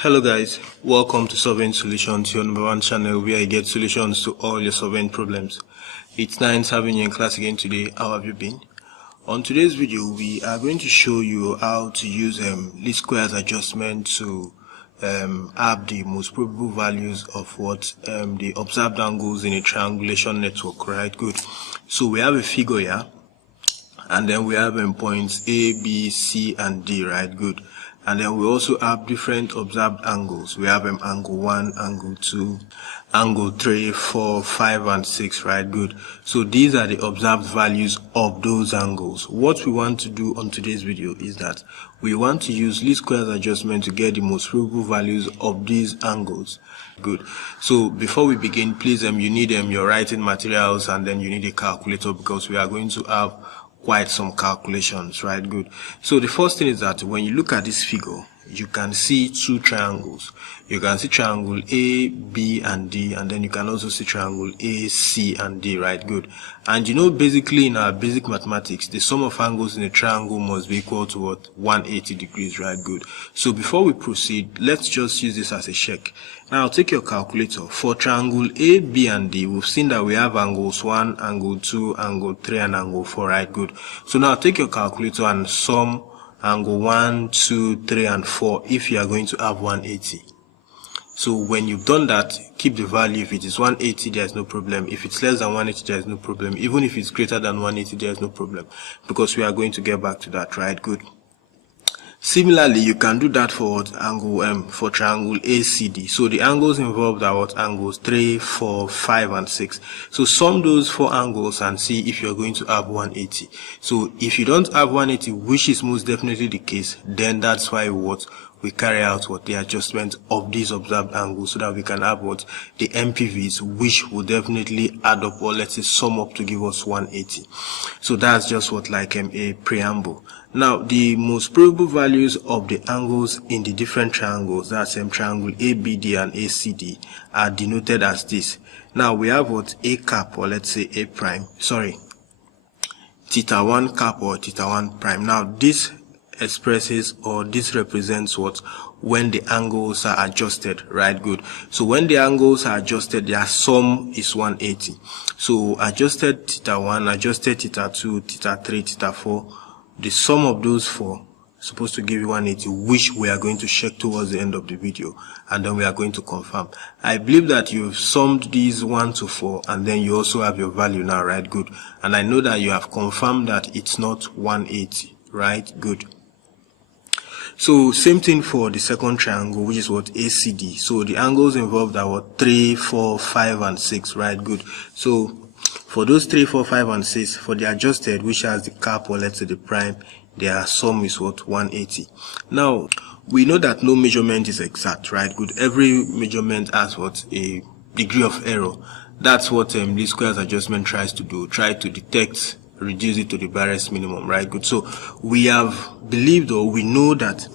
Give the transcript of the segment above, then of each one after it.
Hello guys, welcome to Solving Solutions, your number one channel where I get solutions to all your solving problems. It's nice having you in class again today. How have you been? On today's video, we are going to show you how to use least squares adjustment to have the most probable values of what the observed angles in a triangulation network, right? Good. So we have a figure here, and then we have points A, B, C, and D, right? Good. And then we also have different observed angles. We have angle 1, angle 2, angle 3, 4, 5, and 6, right? Good. So these are the observed values of those angles. What we want to do on today's video is that we want to use least squares adjustment to get the most probable values of these angles. Good. So before we begin, please you need your writing materials, and then you need a calculator because we are going to have quite some calculations, right? Good. So the first thing is that when you look at this figure, you can see two triangles. You can see triangle A, B, and D, and then you can also see triangle A, C, and D, right? Good. And you know, basically in our basic mathematics, the sum of angles in a triangle must be equal to what? 180 degrees, right? Good. So before we proceed, let's just use this as a check. Now take your calculator. For triangle A, B, and D, we've seen that we have angles 1, angle 2, angle 3, and angle 4, right? Good. So now take your calculator and sum angle 1, 2, 3, and 4 if you are going to have 180. So when you've done that, keep the value. If it is 180, there's no problem. If it's less than 180, there's no problem. Even if it's greater than 180, there's no problem, because we are going to get back to that, right? Good. Similarly, you can do that for angle for triangle ACD. So the angles involved are what? Angles 3, 4, 5, and 6. So sum those four angles and see if you're going to have 180. So if you don't have 180, which is most definitely the case, then that's why we carry out the adjustment of these observed angles, so that we can have the MPVs, which will definitely add up, or let's say sum up, to give us 180. So that's just a preamble. Now the most probable values of the angles in the different triangles, that's triangle ABD and ACD, are denoted as this. Now we have A cap, or let's say A prime, theta 1 cap or theta 1 prime. Now this expresses, or this represents when the angles are adjusted, right? Good. So when the angles are adjusted, their sum is 180. So adjusted theta 1, adjusted theta 2, theta 3, theta 4, the sum of those four is supposed to give you 180, which we are going to check towards the end of the video, and then we are going to confirm. I believe that you've summed these 1 to 4, and then you also have your value now, right? Good. And I know that you have confirmed that it's not 180, right? Good. So same thing for the second triangle, which is ACD. So the angles involved are 3, 4, 5, and 6, right? Good. So for those 3, 4, 5, and 6, for the adjusted, which has the cap, or let's say the prime, their sum is 180. Now we know that no measurement is exact, right? Good. Every measurement has a degree of error. That's what least squares adjustment tries to do. Try to detect, reduce it to the barest minimum, right? Good. So we have believed, or we know, that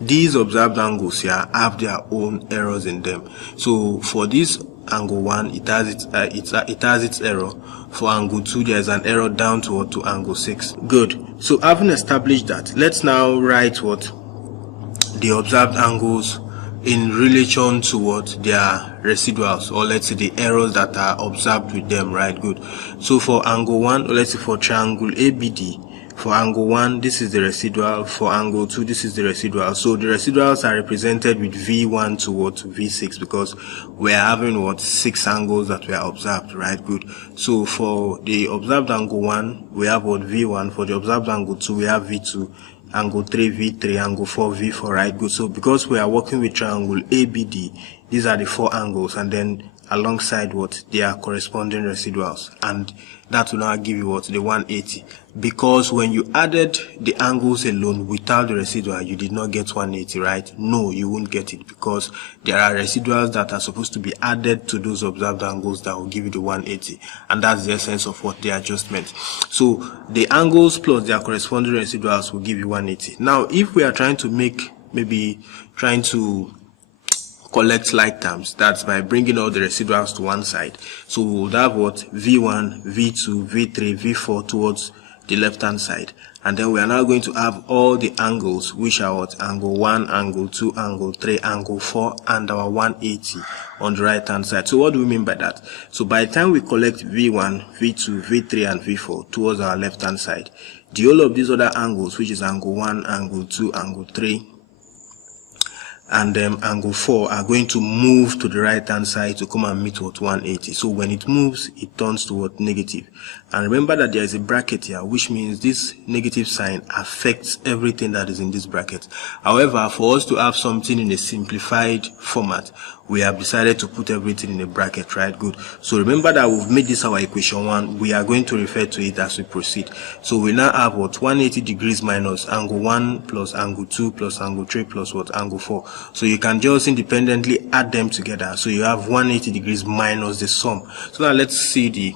these observed angles here have their own errors in them. So for this angle 1, it has its error. For angle 2, there's an error down to angle 6. Good. So having established that, let's now write the observed angles in relation to their residuals, or let's say the errors that are observed with them, right? Good. So for angle 1, or let's say for triangle ABD, for angle 1, this is the residual. For angle 2, this is the residual. So the residuals are represented with V1 to V6, because we're having 6 angles that were observed, right? Good. So for the observed angle 1, we have V1. For the observed angle 2, we have V2. Angle 3, V3, angle 4, V4, right? Good. So because we are working with triangle ABD, these are the 4 angles, and then alongside their corresponding residuals, and that will now give you the 180. Because when you added the angles alone without the residual, you did not get 180, right? No, you won't get it, because there are residuals that are supposed to be added to those observed angles that will give you the 180, and that's the essence of the adjustment. So the angles plus their corresponding residuals will give you 180. Now if we are trying to collect like terms, that's by bringing all the residuals to one side. So we would have V1, V2, V3, V4 towards the left hand side, and then we are now going to have all the angles, which are what? Angle 1, angle 2, angle 3, angle 4, and our 180 on the right hand side. So what do we mean by that? So by the time we collect V1, V2, V3, and V4 towards our left hand side, the whole of these other angles, which is angle 1, angle 2, angle 3, and angle 4, are going to move to the right hand side to come and meet what? 180. So when it moves, it turns to what? Negative. And remember that there is a bracket here, which means this negative sign affects everything that is in this bracket. However, for us to have something in a simplified format, we have decided to put everything in a bracket, right? Good. So remember that we've made this our equation 1. We are going to refer to it as we proceed. So we now have what? 180 degrees minus angle 1 plus angle 2 plus angle 3 plus what? Angle 4. So you can just independently add them together. So you have 180 degrees minus the sum. So now let's see the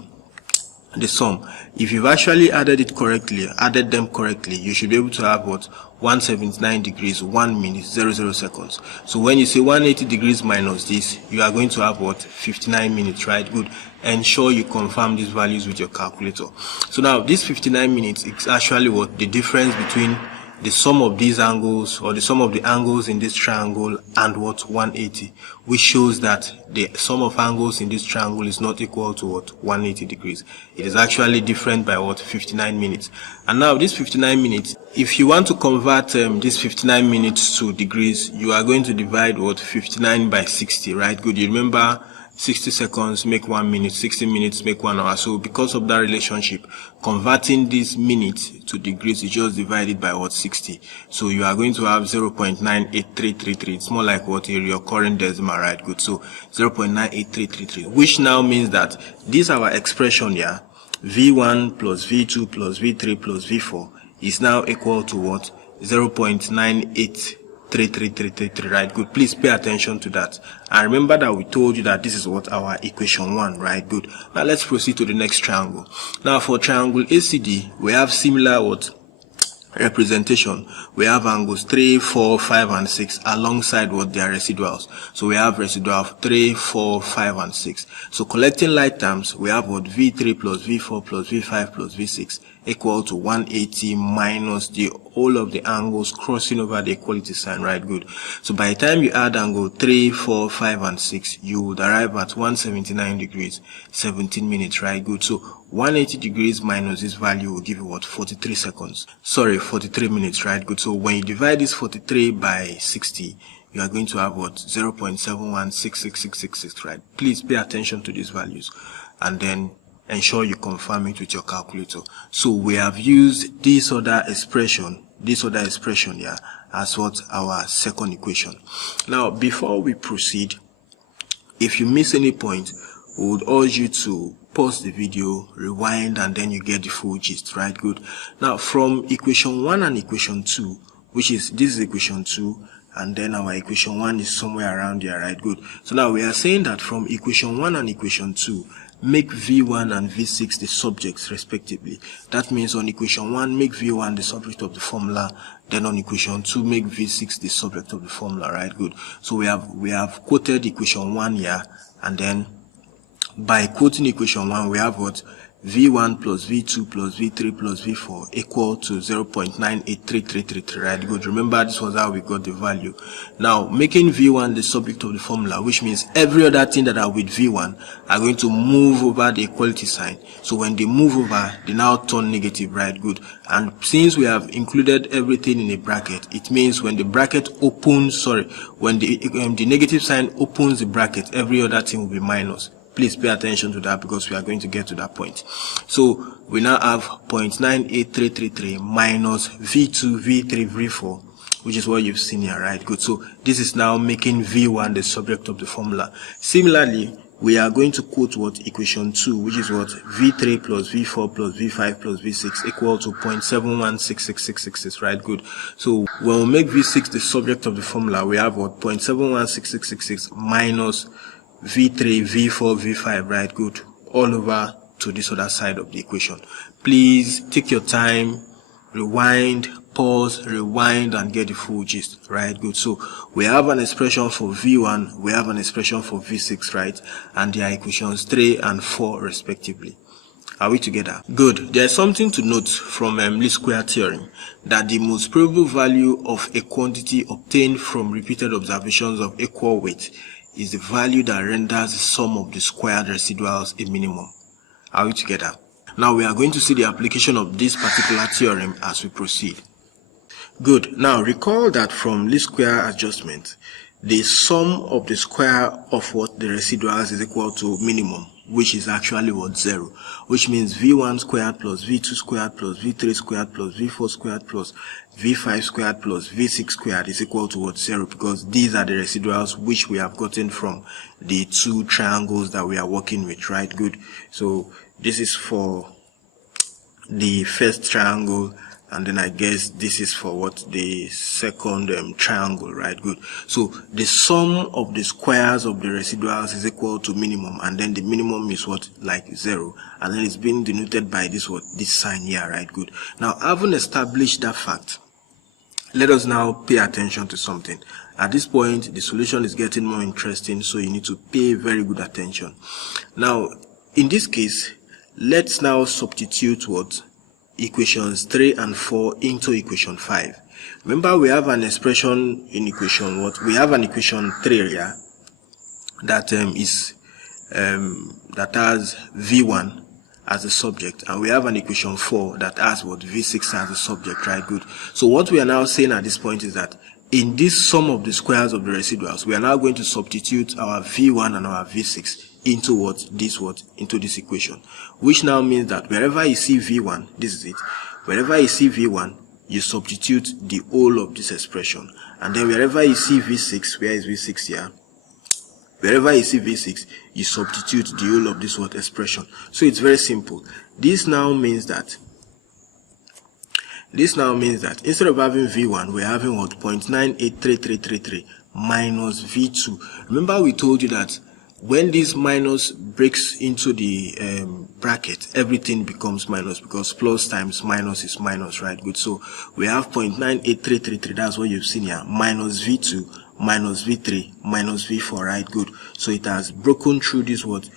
sum. If you've actually added them correctly, you should be able to have what? 179 degrees 1 minute 00 seconds. So when you say 180 degrees minus this, you are going to have what? 59 minutes, right? Good. Ensure you confirm these values with your calculator. So now this 59 minutes is actually what? The difference between the sum of these angles, or the sum of the angles in this triangle, and what? 180, which shows that the sum of angles in this triangle is not equal to what? 180 degrees. It is actually different by what? 59 minutes. And now this 59 minutes, if you want to convert this 59 minutes to degrees, you are going to divide what? 59 by 60, right? Good. You remember 60 seconds make 1 minute, 60 minutes make 1 hour. So because of that relationship, converting this minutes to degrees, you just divide it by what? 60. So you are going to have 0.98333. It's more like what? A recurring decimal, right? Good. So 0.98333, which now means that this our expression here, V1 plus V2 plus V3 plus V4, is now equal to what? 0.983333, right? Good. Please pay attention to that. And remember that we told you that this is what? Our equation 1, right? Good. Now let's proceed to the next triangle. Now for triangle ACD, we have similar what? Representation. We have angles 3, 4, 5, and 6 alongside what? Their residuals. So we have residual of 3, 4, 5, and 6. So collecting like terms, we have what? V3 plus V4 plus V5 plus V6 equal to 180 minus the whole of the angles crossing over the equality sign, right? Good. So by the time you add angle 3, 4, 5, and 6, you would arrive at 179 degrees 17 minutes, right? Good. So 180 degrees minus this value will give you what? 43 seconds. Sorry, 43 minutes, right? Good. So when you divide this 43 by 60, you are going to have what? 0.7166666, right? Please pay attention to these values and then ensure you confirm it with your calculator. So we have used this other expression here as what? Our second equation. Now before we proceed, if you miss any point, we would urge you to pause the video, rewind, and then you get the full gist, right? Good. Now from equation 1 and equation 2, which is this is equation 2, and then our equation 1 is somewhere around here, right? Good. So now we are saying that from equation 1 and equation 2, make V1 and V6 the subjects respectively. That means on equation 1, make V1 the subject of the formula, then on equation 2, make V6 the subject of the formula, right? Good. So we have quoted equation 1 here, and then by quoting equation 1, we have what? V1 plus V2 plus V3 plus V4 equal to 0.98333, right? Good. Remember, this was how we got the value. Now, making V1 the subject of the formula, which means every other thing that are with V1 are going to move over the equality sign. So when they move over, they now turn negative, right? Good. And since we have included everything in a bracket, it means when the bracket opens, when the negative sign opens the bracket, every other thing will be minus. Please pay attention to that because we are going to get to that point. So we now have 0.98333 minus V2, V3, V4, which is what you've seen here, right? Good. So this is now making V1 the subject of the formula. Similarly, we are going to quote what? Equation 2, which is what? V3 plus V4 plus V5 plus V6 equal to 0.716666, right? Good. So when we make V6 the subject of the formula, we have what? 0.716666 minus V3, V4, V5, right? Good. All over to this other side of the equation. Please take your time, rewind, pause, rewind, and get the full gist, right? Good. So we have an expression for V1, we have an expression for V6, right? And they are equations 3 and 4 respectively. Are we together? Good. There's something to note from least square theorem, that the most probable value of a quantity obtained from repeated observations of equal weight is the value that renders the sum of the squared residuals a minimum. Are we together? Now we are going to see the application of this particular theorem as we proceed. Good. Now recall that from least square adjustment, the sum of the square of what the residuals is equal to minimum, which is actually what? 0, which means v1 squared plus v2 squared plus v3 squared plus v4 squared plus v5 squared plus v6 squared is equal to what? 0, because these are the residuals which we have gotten from the two triangles that we are working with, right? Good. So this is for the first triangle, and then I guess this is for what? The second triangle, right? Good. So the sum of the squares of the residuals is equal to minimum, and then the minimum is what? Like 0, and then it's being denoted by this what? This sign here, right? Good. Now, having established that fact, let us now pay attention to something. At this point, the solution is getting more interesting, so you need to pay very good attention. Now, in this case, let's now substitute what? Equations 3 and 4 into equation 5. Remember, we have an expression in equation what? We have an equation 3 here that that has v1 as a subject, and we have an equation 4 that has what? v6 as a subject, right? Good. So what we are now saying at this point is that in this sum of the squares of the residuals, we are now going to substitute our v1 and our v6 into what? This what? Into this equation, which now means that wherever you see v1, this is it, wherever you see v1, you substitute the whole of this expression, and then wherever you see v6, where is v6 here? Wherever you see v6, you substitute the whole of this what? Expression. So it's very simple. This now means that instead of having v1, we're having what? 0.983333 minus v2. Remember, we told you that when this minus breaks into the bracket, everything becomes minus, because plus times minus is minus, right? Good. So we have 0.98333, that's what you've seen here, minus v2, minus v3, minus v4, right? Good. So it has broken through this what?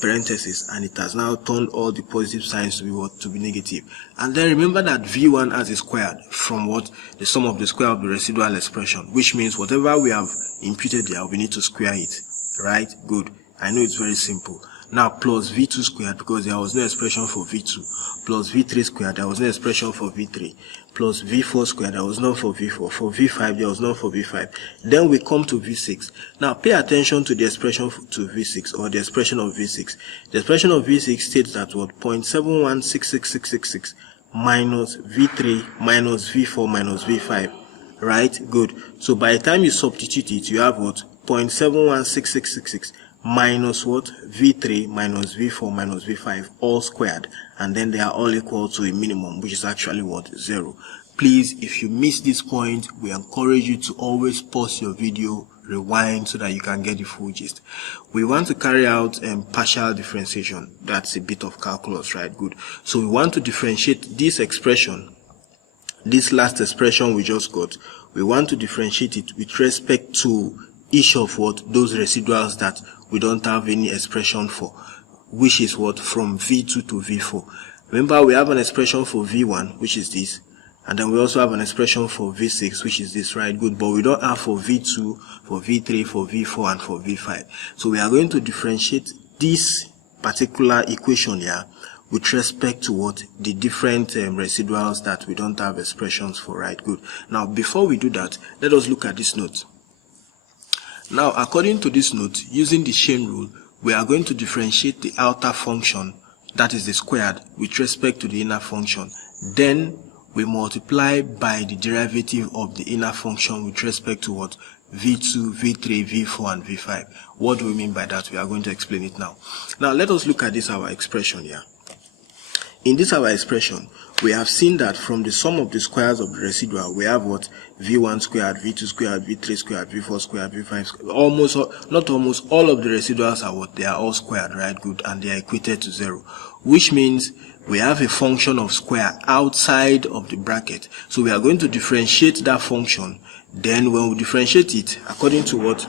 Parenthesis, and it has now turned all the positive signs to be what? To be negative. And then remember that v1 has a squared from what? The sum of the square of the residual expression, which means whatever we have imputed there, we need to square it, right? Good. I know it's very simple. Now plus v2 squared, because there was no expression for v2, plus v3 squared, there was no expression for v3, plus v4 squared, there was none for v4, for v5 there was none for v5. Then we come to v6. Now pay attention to the expression to v6, or the expression of v6. The expression of v6 states that what? 0.7166666 minus v3 minus v4 minus v5, right? Good. So by the time you substitute it, you have what? 0.716666 minus what? v3 minus v4 minus v5 all squared, and then they are all equal to a minimum, which is actually what? 0. Please, if you miss this point, we encourage you to always pause your video, rewind, so that you can get the full gist. We want to carry out partial differentiation. That's a bit of calculus, right? Good. So we want to differentiate this expression, this last expression we just got. We want to differentiate it with respect to each of what? Those residuals that we don't have any expression for, which is what? From v2 to v4. Remember, we have an expression for v1, which is this, and then we also have an expression for v6, which is this, right? Good. But we don't have for v2, for v3, for v4, and for v5. So we are going to differentiate this particular equation here with respect to what? The different residuals that we don't have expressions for, right? Good. Now before we do that, let us look at this note. Now, according to this note, using the chain rule, we are going to differentiate the outer function, that is the squared, with respect to the inner function. Then we multiply by the derivative of the inner function with respect to what? v2, v3, v4, and v5. What do we mean by that? We are going to explain it now. Now, let us look at this our expression here. In this our expression, we have seen that from the sum of the squares of the residual, we have what? v1 squared, v2 squared, v3 squared, v4 squared, v5 squared. Not almost all of the residuals are what? They are all squared, right? Good. And they are equated to 0, which means we have a function of square outside of the bracket. So we are going to differentiate that function. Then when we differentiate it, according to what?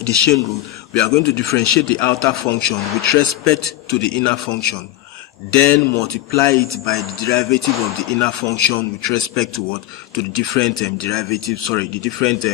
The chain rule, we are going to differentiate the outer function with respect to the inner function. then multiply it by the derivative of the inner function with respect to what? To the different derivatives, sorry, the different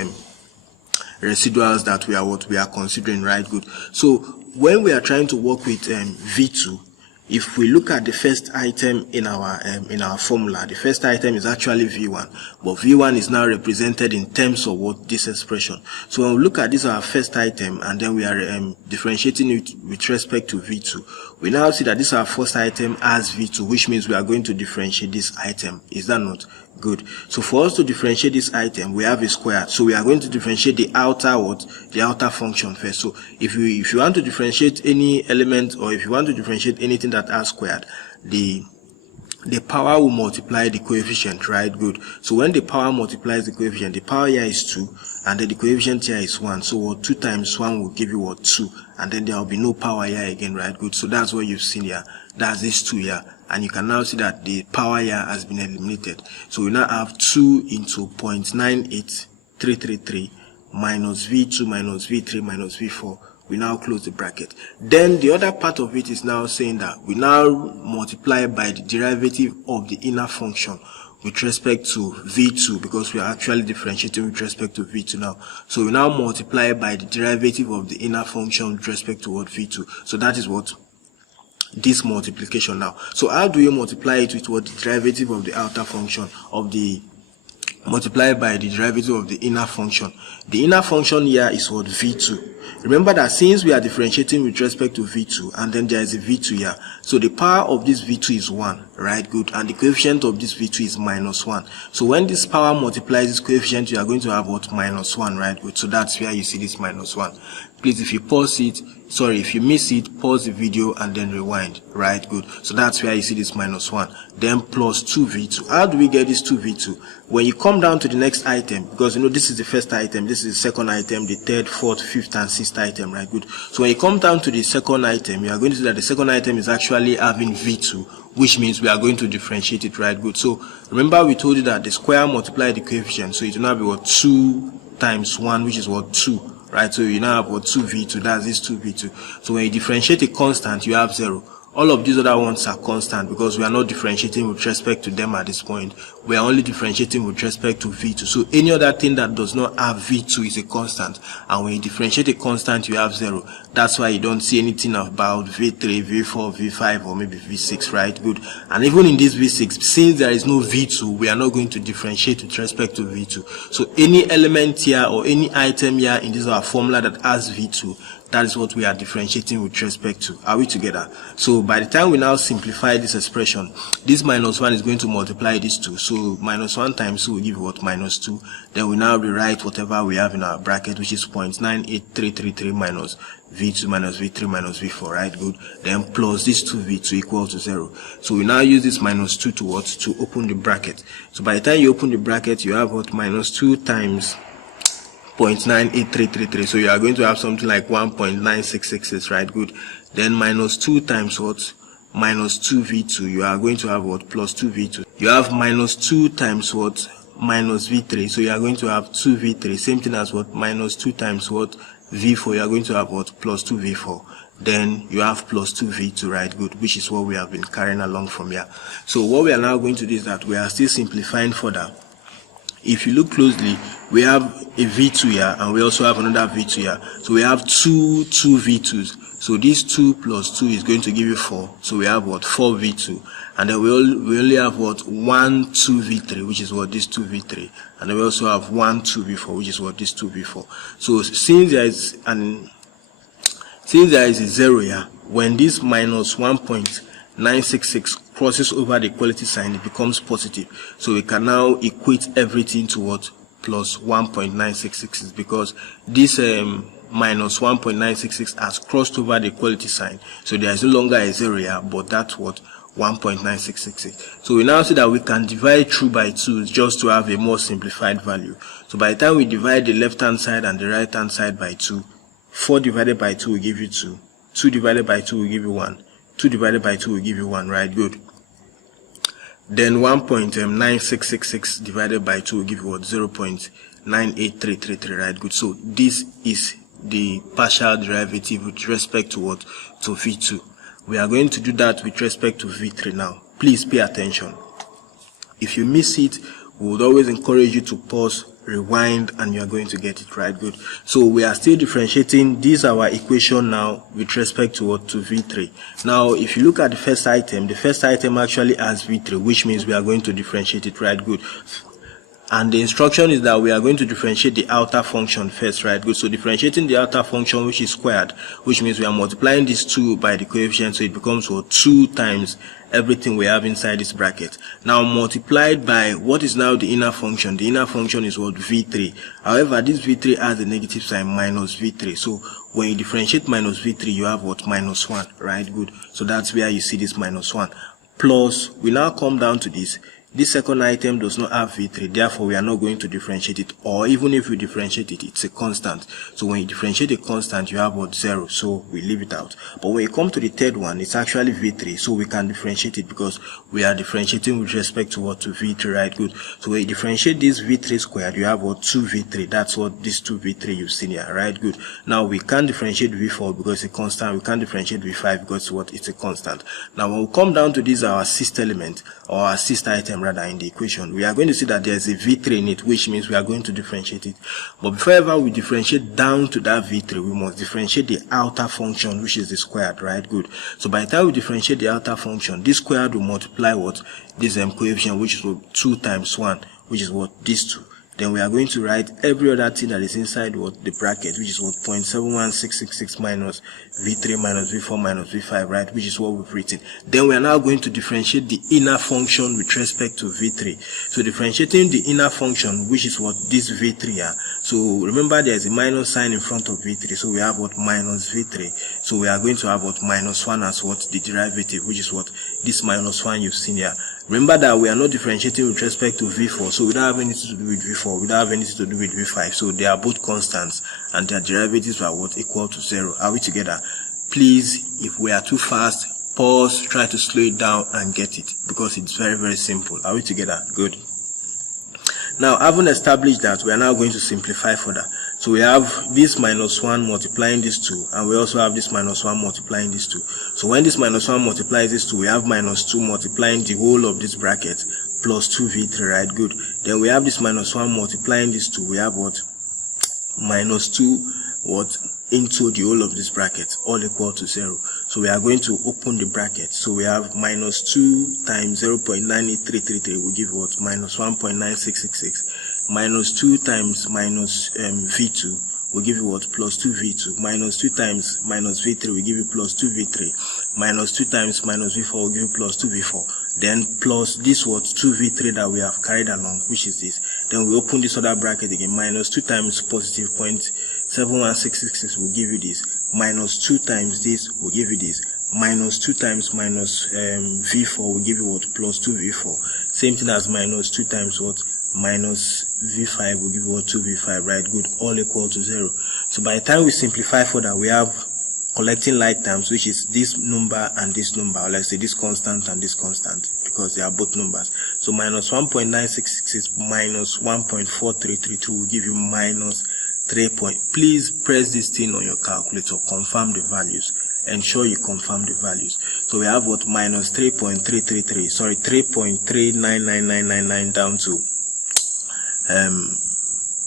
residuals that we are considering, right? Good. So when we are trying to work with V2, if we look at the first item in our formula, the first item is actually V1, but V1 is now represented in terms of what? This expression. So when we look at this, our first item, and then we are differentiating it with respect to V2, we now see that this our first item as V2, which means we are going to differentiate this item. Is that not good? So for us to differentiate this item, we have a square, so we are going to differentiate the outer the outer function first. So if you want to differentiate any element, or if you want to differentiate anything that are squared, the power will multiply the coefficient, right? Good. So when the power multiplies the coefficient, the power here is 2, and then the coefficient here is 1. So what? 2 times 1 will give you what? 2, and then there will be no power here again, right? Good. So that's what you've seen here. That's this 2 here, and you can now see that the power here has been eliminated. So we now have 2 into 0.98333 minus V2 minus V3 minus V4. We now close the bracket. Then the other part of it is now saying that we now multiply by the derivative of the inner function with respect to V2, because we are actually differentiating with respect to V2 now. So we now multiply by the derivative of the inner function with respect to what? V2. So that is what? This multiplication now. So how do you multiply it with what? The derivative of the outer function of the multiplied by the derivative of the inner function. The inner function here is what? V2. Remember that since we are differentiating with respect to V2, and then there is a V2 here, so the power of this V2 is 1, right? Good. And the coefficient of this V2 is minus 1. So when this power multiplies this coefficient, you are going to have what? Minus 1, right? Good. So that's where you see this minus 1. Please, if you pause it, sorry, if you miss it, pause the video and then rewind, right? Good. So that's where you see this minus 1. Then plus 2V2. How do we get this 2V2? When you come down to the next item, because you know this is the first item, this is the second item, the third, fourth, fifth, and sixth item, right? Good. So when you come down to the second item, you are going to see that the second item is actually having V2, which means we are going to differentiate it, right? Good. So remember we told you that the square multiply the coefficient, so it will now be what? 2 times 1, which is what? 2. Right, so you now have what? 2V2, that's this 2V2. So when you differentiate a constant, you have 0. All of these other ones are constant because we are not differentiating with respect to them at this point. We are only differentiating with respect to V2. So any other thing that does not have V2 is a constant. And when you differentiate a constant, you have 0. That's why you don't see anything about V3, V4, V5, or maybe V6, right? Good. And even in this V6, since there is no V2, we are not going to differentiate with respect to V2. So any element here or any item here in this our formula that has V2, that is what we are differentiating with respect to. Are we together? So by the time we now simplify this expression, this minus 1 is going to multiply these two. So minus 1 times 2 will give what? Minus 2. Then we now rewrite whatever we have in our bracket, which is 0.98333 minus V2 minus V3 minus V4, right? Good. Then plus this 2V2 equal to 0. So we now use this minus 2 to what? To open the bracket. So by the time you open the bracket, you have what? Minus 2 times 0.98333. So you are going to have something like 1.9666, right? Good. Then minus 2 times what? Minus 2V2. You are going to have what? Plus 2V2. You have minus 2 times what? Minus V3. So you are going to have 2V3. Same thing as what? Minus 2 times what? V4. You are going to have what? Plus 2V4. Then you have plus 2V2, right? Good. Which is what we have been carrying along from here. So what we are now going to do is that we are still simplifying further. If you look closely, we have a V2 here, and we also have another V2 here. So we have two V2s. So this 2 plus 2 is going to give you 4. So we have what? 4 V2. And then we only have what? 1 2V3, which is what? This 2V3. And then we also have 1 2V4, which is what? This 2V4. So since there is a 0 here, when this minus 1.966 crosses over the equality sign, it becomes positive. So we can now equate everything to what? Plus 1.966, because this minus 1.966 has crossed over the equality sign. So there is no longer a 0 here, but that's what? 1.9666. So we now see that we can divide through by 2 just to have a more simplified value. So by the time we divide the left hand side and the right hand side by 2, 4 divided by 2 will give you 2. 2 divided by 2 will give you 1. 2 divided by 2 will give you 1, right? Good. Then 1.9666 divided by 2 will give you what? 0.98333, right? Good. So this is the partial derivative with respect to what? To V2. We are going to do that with respect to V3 now. Please pay attention. If you miss it, we would always encourage you to pause, rewind, and you are going to get it right. Good. So we are still differentiating. This is our equation now with respect to what? To V3. Now if you look at the first item actually has V3, which means we are going to differentiate it, right? Good. And the instruction is that we are going to differentiate the outer function first, right? Good. So differentiating the outer function, which is squared, which means we are multiplying this 2 by the coefficient, so it becomes what? 2 times everything we have inside this bracket. Now multiplied by what is now the inner function. The inner function is what? V3. However, this V3 has a negative sign, minus V3. So when you differentiate minus V3, you have what? Minus 1, right? Good. So that's where you see this minus 1. Plus, we now come down to this. This second item does not have V3, therefore we are not going to differentiate it, or even if we differentiate it, it's a constant. So when you differentiate a constant, you have what? 0, so we leave it out. But when you come to the third one, it's actually V3, so we can differentiate it because we are differentiating with respect to what? To V3, right? Good. So when you differentiate this V3 squared, you have what? 2V3. That's what this 2V3 you've seen here, right? Good. Now we can't differentiate V4 because it's a constant. We can't differentiate V5 because what? It's a constant. Now when we come down to this, our sixth element, or our sixth item rather, in the equation, we are going to see that there's a V3 in it, which means we are going to differentiate it. But before ever we differentiate down to that V3, we must differentiate the outer function, which is the squared, right? Good. So by the time we differentiate the outer function, this squared will multiply what? This coefficient, which is what? 2 times 1, which is what? This 2. Then we are going to write every other thing that is inside what? The bracket, which is what? 0.71666 minus V3 minus V4 minus V5, right? Which is what we've written. Then we are now going to differentiate the inner function with respect to V3. So differentiating the inner function, which is what? This V3 here. So remember there's a minus sign in front of V3. So we have what? Minus V3. So we are going to have what? Minus 1 as what? The derivative, which is what? This minus 1 you've seen here. Remember that we are not differentiating with respect to V4, so we don't have anything to do with V4, we don't have anything to do with V5, so they are both constants, and their derivatives are what? Equal to 0. Are we together? Please, if we are too fast, pause, try to slow it down and get it, because it's very, very simple. Are we together? Good. Now, having established that, we are now going to simplify further. So we have this minus 1 multiplying this 2, and we also have this minus 1 multiplying this 2. So when this minus 1 multiplies this 2, we have minus 2 multiplying the whole of this bracket plus 2V3, right? Good. Then we have this minus 1 multiplying this 2. We have what? Minus 2 what? Into the whole of this bracket, all equal to 0. So we are going to open the bracket. So we have minus 2 times 0.98333 will give what? Minus 1.9666. Minus 2 times minus V2 will give you what? Plus 2V2. Minus 2 times minus V3 will give you plus 2V3. Minus 2 times minus V4 will give you plus 2V4. Then plus this what? 2V3 that we have carried along, which is this. Then we open this other bracket again. Minus 2 times positive 0.71666 will give you this. Minus 2 times this will give you this. Minus 2 times minus V4 will give you what? Plus 2V4. Same thing as minus 2 times what? Minus V5 will give you what? 2V5, right? Good. All equal to 0. So by the time we simplify further, we have collecting like terms, which is this number and this number, or let's say this constant and this constant, because they are both numbers. So minus 1.966 minus 1.4332 will give you minus 3. Please press this thing on your calculator, confirm the values, ensure you confirm the values. So we have what? Minus 3.333, sorry, 3.399999 down to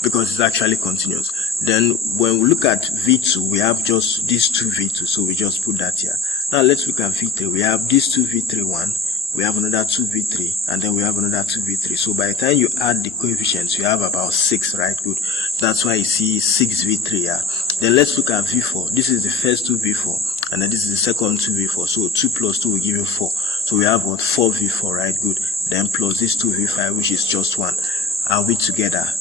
because it's actually continuous. Then when we look at V2, we have just these 2 V2, so we just put that here. Now let's look at V3. We have this 2 V3 1, we have another 2 V3, and then we have another 2 V3. So by the time you add the coefficients, you have about 6, right? Good. That's why you see 6 V3 here. Then let's look at V4. This is the first 2 V4, and then this is the second 2 V4. So 2 plus 2 will give you 4. So we have what? 4 V4, right? Good. Then plus this 2 V5, which is just 1. Are we together?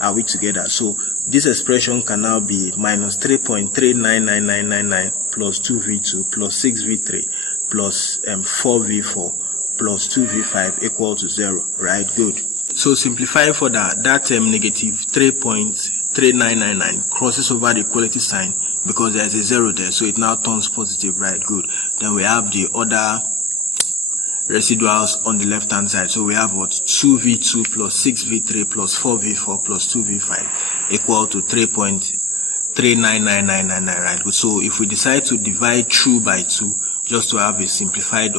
Are we together? So this expression can now be minus 3.399999 plus 2V2 plus 6V3 plus 4V4 plus 2V5 equal to 0, right? Good. So simplifying for that negative 3.3999 crosses over the equality sign because there's a 0 there, so it now turns positive, right? Good. Then we have the other residuals on the left hand side. So we have what? 2V2 plus 6V3 plus 4V4 plus 2V5 equal to 3.399999, right? So if we decide to divide through by 2, just to have a simplified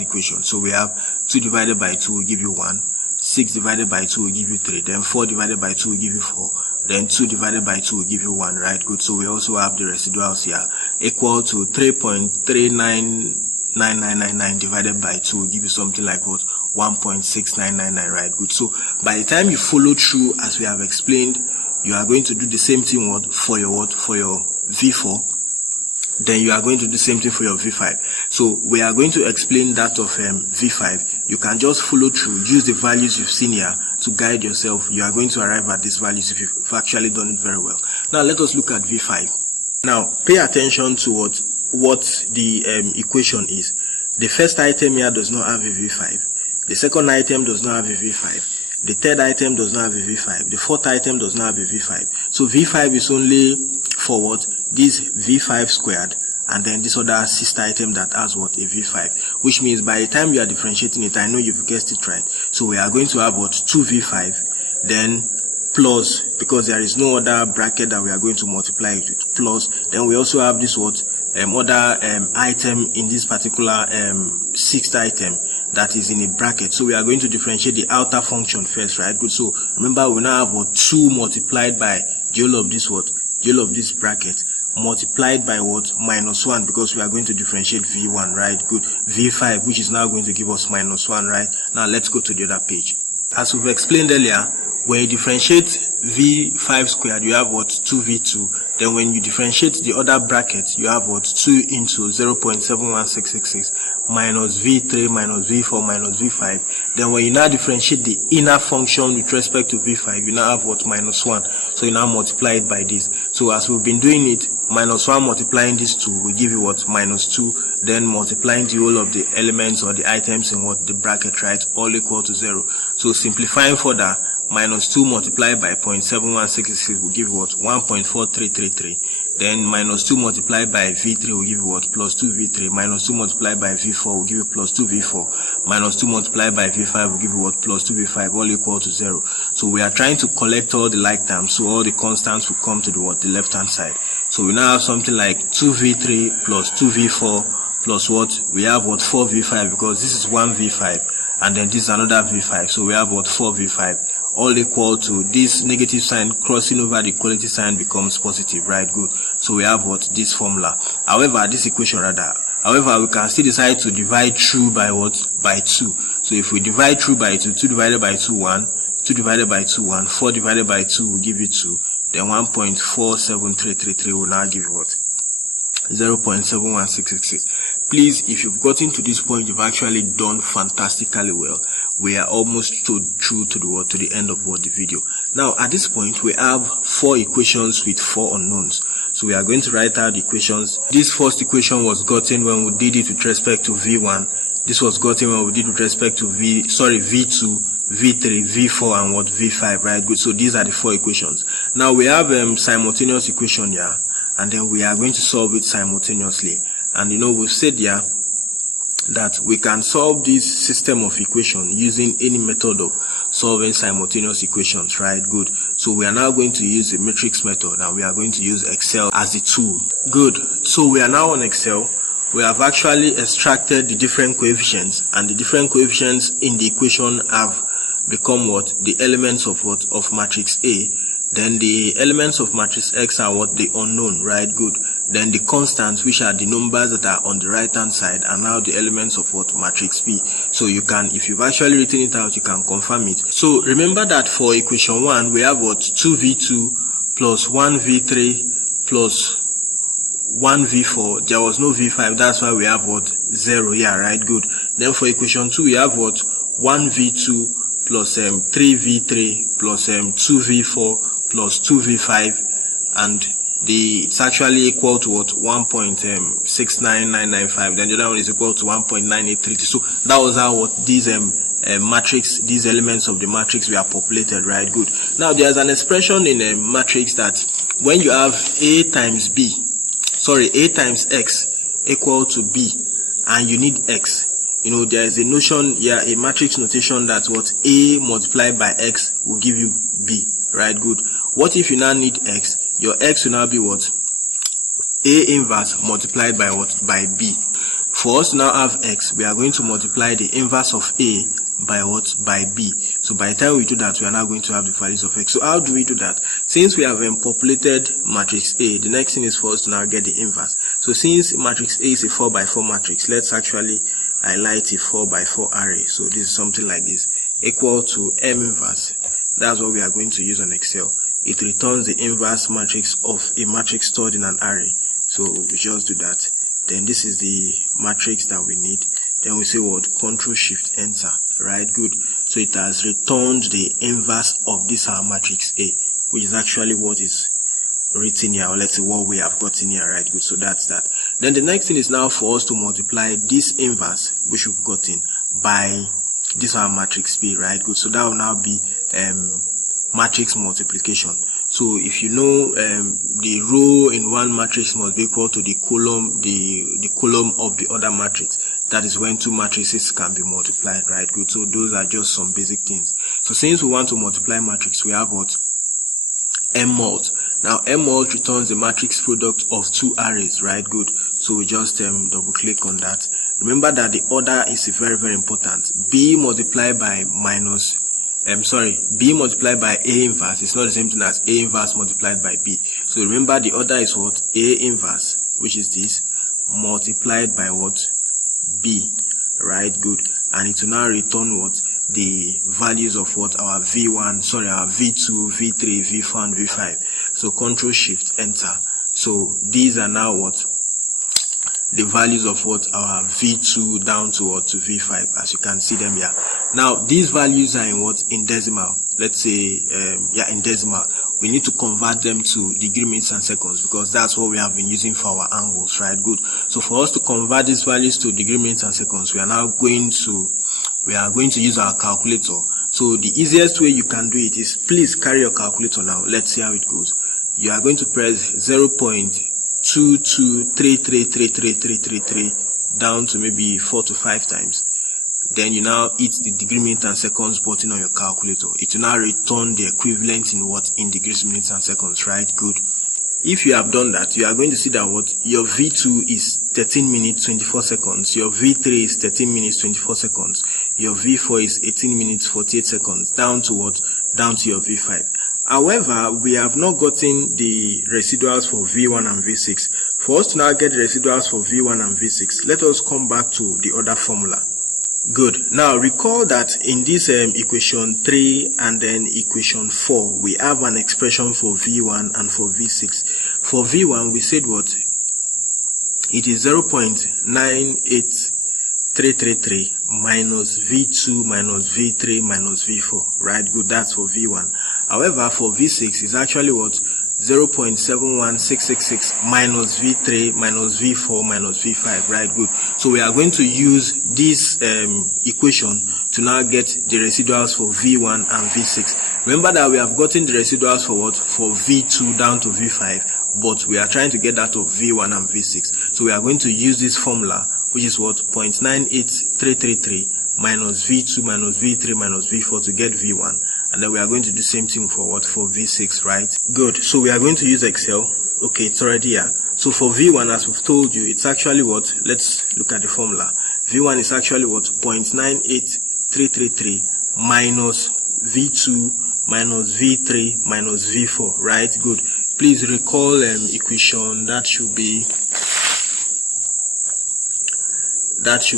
equation. So we have 2 divided by 2 will give you 1, 6 divided by 2 will give you 3, then 4 divided by 2 will give you 4, then 2 divided by 2 will give you 1, right? Good. So we also have the residuals here equal to 3.399999 divided by 2 will give you something like what? 1.6999, right? Good. So by the time you follow through as we have explained, you are going to do the same thing for your V4. Then you are going to do the same thing for your V5. So we are going to explain that of V5. You can just follow through, use the values you've seen here to guide yourself. You are going to arrive at these values if you've actually done it very well. Now let us look at V5. Now pay attention to what the equation is. The first item here does not have a V5. The second item does not have a V5. The third item does not have a V5. The fourth item does not have a V5. So V5 is only for what? This V5 squared, and then this other sister item that has what? A V5. Which means by the time you are differentiating it, I know you've guessed it right. So we are going to have what? 2V5, then plus, because there is no other bracket that we are going to multiply it with, plus, then we also have this what? Other item in this particular sixth item that is in a bracket. So we are going to differentiate the outer function first, right? Good. So remember, we now have what? 2 multiplied by the whole of this what? The whole of this bracket multiplied by what? -1, because we are going to differentiate V1, right? Good. V5, which is now going to give us -1, right? Now let's go to the other page. As we've explained earlier, when you differentiate V5 squared, you have what? 2V2. Then when you differentiate the other bracket, you have what? 2 into 0.71666 minus V3 minus V4 minus V5. Then when you now differentiate the inner function with respect to V5, you now have what? -1. So you now multiply it by this. So as we've been doing it, -1 multiplying this 2 will give you what? -2. Then multiplying the whole of the elements or the items in what? The bracket, right? All equal to 0. So simplifying further, -2 multiplied by 0.71666 will give you what? 1.4333. Then -2 multiplied by V3 will give you what? +2V3. -2 multiplied by V4 will give you +2V4. -2 multiplied by V5 will give you what? +2V5, all equal to 0. So we are trying to collect all the like terms, so all the constants will come to the what? The left hand side. So we now have something like 2V3 plus 2V4 plus what? We have what? 4V5, because this is 1V5 and then this is another V5. So we have what? 4V5. All equal to this negative sign crossing over the equality sign becomes positive, right? Good. So we have what? This formula. However, this equation rather. However, we can still decide to divide through by what? By 2. So if we divide through by 2, 2 divided by 2, 1. 2 divided by 2, 1. 4 divided by 2 will give you 2. Then 1.47333 will now give you what? 0.71666. Please, if you've gotten to this point, you've actually done fantastically well. We are almost through to the end of the video. Now at this point we have 4 equations with 4 unknowns. So we are going to write out the equations. This first equation was gotten when we did it with respect to V1. This was gotten when we did with respect to V2, V3, V4 and what? V5, right? Good. So these are the 4 equations. Now we have simultaneous equation here, and then we are going to solve it simultaneously. And we've said here that we can solve this system of equation using any method of solving simultaneous equations, right? Good. So we are now going to use the matrix method, and we are going to use Excel as the tool. Good. So we are now on Excel. We have actually extracted the different coefficients, and the different coefficients in the equation have become what? The elements of what? Of matrix A. Then the elements of matrix X are what? The unknown, right? Good. Then the constants, which are the numbers that are on the right hand side, are now the elements of what? Matrix B. So you can, if you've actually written it out, you can confirm it. So remember that for equation 1, we have what? 2V2 plus 1V3 plus 1V4. There was no V5, that's why we have what? 0 here, right? Good. Then for equation 2, we have what? 1V2 plus 3V3 plus 2V4 plus 2V5, and it's actually equal to what? 1.69995. Then the other one is equal to 1.9832. So that was how what these matrix, these elements of the matrix were populated, right? Good. Now there's an expression in a matrix that when you have A times X equal to B, and you need X, there is a notion here, a matrix notation, that what? A multiplied by X will give you B, right? Good. What if you now need X? Your X will now be what? A inverse multiplied by what? By B. For us to now have x, we are going to multiply the inverse of a by what? By b. So by the time we do that, we are now going to have the values of x. So how do we do that? Since we have populated matrix A, the next thing is for us to now get the inverse. So since matrix A is a 4 by 4 matrix, let's actually highlight a 4 by 4 array. So this is something like this, equal to M inverse. That's what we are going to use on Excel. It returns the inverse matrix of a matrix stored in an array. So we just do that. Then this is the matrix that we need. Then we say what? Control Shift Enter. Right, good. So it has returned the inverse of this our matrix A, which is actually what is written here, or let's say what we have gotten here. Right, good. So that's that. Then the next thing is now for us to multiply this inverse which we've gotten by this our matrix B. Right, good. So that will now be matrix multiplication. So if you know the row in one matrix must be equal to the column of the other matrix. That is when two matrices can be multiplied, right? Good. So those are just some basic things. So since we want to multiply matrix, we have what? M mult. Now M mult returns the matrix product of two arrays, right? Good. So we just double click on that. Remember that the order is very, very important. B multiplied by B multiplied by A inverse is not the same thing as A inverse multiplied by B. So remember the order is what? A inverse, which is this, multiplied by what? B. Right, good. And it will now return what? The values of what? Our V1, our V2, V3, V4, and V5. So Control Shift Enter. So these are now what? The values of what? Our V2 down to what? To V5, as you can see them here. Now these values are in what? In decimal. Let's say in decimal. We need to convert them to degree, minutes, and seconds, because that's what we have been using for our angles. Right, good. So for us to convert these values to degree, minutes, and seconds, we are going to use our calculator. So the easiest way you can do it is, please carry your calculator now. Let's see how it goes. You are going to press 0.22333333 down to maybe 4 to 5 times. Then you now hit the degree, minutes, and seconds button on your calculator. It will now return the equivalent in what? In degrees, minutes, and seconds. Right, good. If you have done that, you are going to see that what? Your V2 is 13 minutes 24 seconds. Your V3 is 13 minutes 24 seconds. Your V4 is 18 minutes 48 seconds. Down to what? Down to your V5. However, we have not gotten the residuals for V1 and V6. For us to now get the residuals for V1 and V6, let us come back to the other formula. Good. Now recall that in this equation 3 and then equation 4, we have an expression for V1 and for V6. For V1, we said what? It is 0.98333 minus V2 minus V3 minus V4. Right, good. That's for V1. However, for V6 is actually what? 0.71666 minus V3 minus V4 minus V5. Right, good. So we are going to use this equation to now get the residuals for V1 and V6. Remember that we have gotten the residuals for what? For V2 down to V5, but we are trying to get that of V1 and V6. So we are going to use this formula, which is what? 0.98333 minus V2 minus V3 minus V4 to get V1. And then we are going to do the same thing for what? For V6, right? Good. So we are going to use Excel. Okay, it's already here. So for V1, as we've told you, it's actually what? Let's look at the formula. V1 is actually what? 0.98333 minus V2 minus V3 minus V4, right? Good. Please recall equation. That should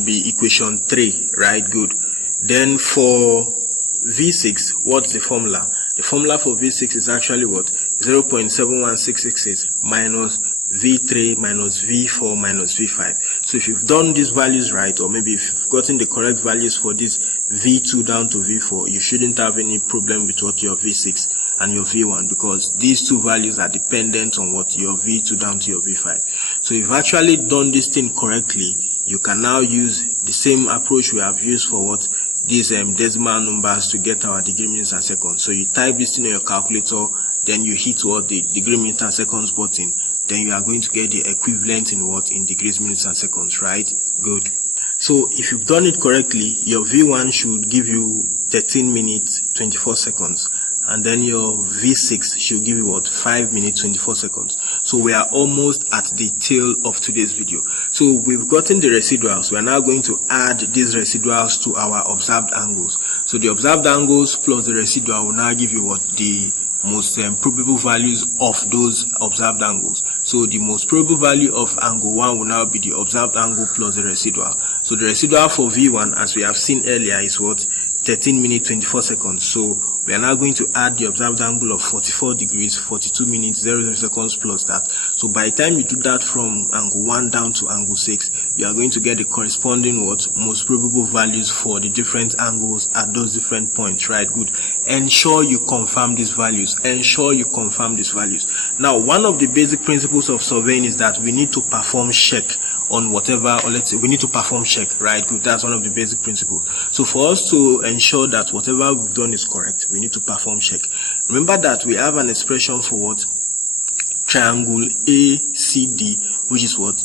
be equation 3, right? Good. Then for V6, what's the formula? The formula for V6 is actually what? 0.71666 minus V3 minus V4 minus V5. So if you've done these values right, or maybe if you've gotten the correct values for this V2 down to V4, you shouldn't have any problem with what your V6 and your V1, because these two values are dependent on what? Your V2 down to your V5. So if you've actually done this thing correctly, you can now use the same approach we have used for what? These decimal numbers to get our degree, minutes, and seconds. So you type this in your calculator, then you hit what? The degree, minutes, and seconds button. Then you are going to get the equivalent in what? In degrees, minutes, and seconds, right? Good. So if you've done it correctly, your V1 should give you 13 minutes 24 seconds. And then your V6 should give you what? 5 minutes 24 seconds. So we are almost at the tail of today's video. So we've gotten the residuals. We are now going to add these residuals to our observed angles. So the observed angles plus the residual will now give you what the most probable values of those observed angles. So the most probable value of angle 1 will now be the observed angle plus the residual. So the residual for V1, as we have seen earlier, is what? 13 minutes 24 seconds. So we are now going to add the observed angle of 44 degrees 42 minutes 00 seconds plus that. So by the time you do that from angle 1 down to angle 6, you are going to get the corresponding what? Most probable values for the different angles at those different points, right? Good. Ensure you confirm these values. Ensure you confirm these values. Now, one of the basic principles of surveying is that we need to perform check on whatever, or let's say we need to perform check, right? Good. That's one of the basic principles. So for us to ensure that whatever we've done is correct, we need to perform check. Remember that we have an expression for what? Triangle ACD, which is what?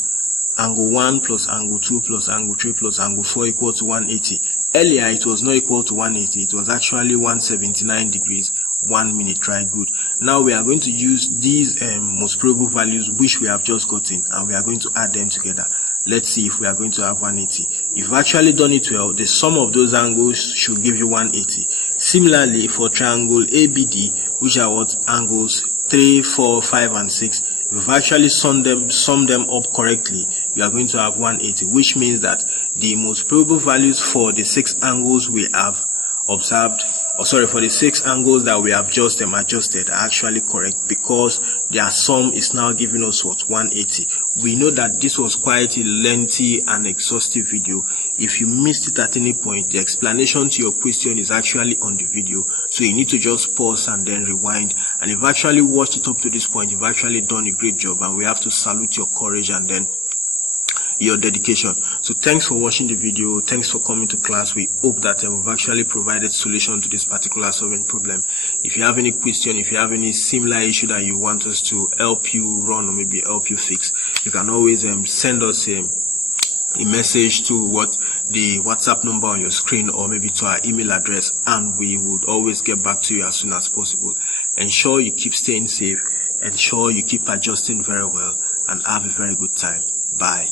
Angle 1 plus angle 2 plus angle 3 plus angle 4 equal to 180. Earlier it was not equal to 180, it was actually 179 degrees 1 minute, right? Good. Now we are going to use these most probable values which we have just gotten, and we are going to add them together. Let's see if we are going to have 180. If you've actually done it well, the sum of those angles should give you 180. Similarly, for triangle ABD, which are what? Angles 3, 4, 5, and 6, if you've actually sum them up correctly, you are going to have 180, which means that the most probable values for the 6 angles we have observed, or sorry, for the 6 angles that we have just adjusted are actually correct, because their sum is now giving us what? 180. We know that this was quite a lengthy and exhaustive video. If you missed it at any point, the explanation to your question is actually on the video, so you need to just pause and then rewind. And if you've actually watched it up to this point, you've actually done a great job, and we have to salute your courage and then your dedication. So thanks for watching the video. Thanks for coming to class. We hope that we've actually provided solution to this particular solving problem. If you have any question, if you have any similar issue that you want us to help you run or maybe help you fix, you can always send us a message to the WhatsApp number on your screen, or maybe to our email address, and we would always get back to you as soon as possible. Ensure you keep staying safe, ensure you keep adjusting very well, and have a very good time. Bye.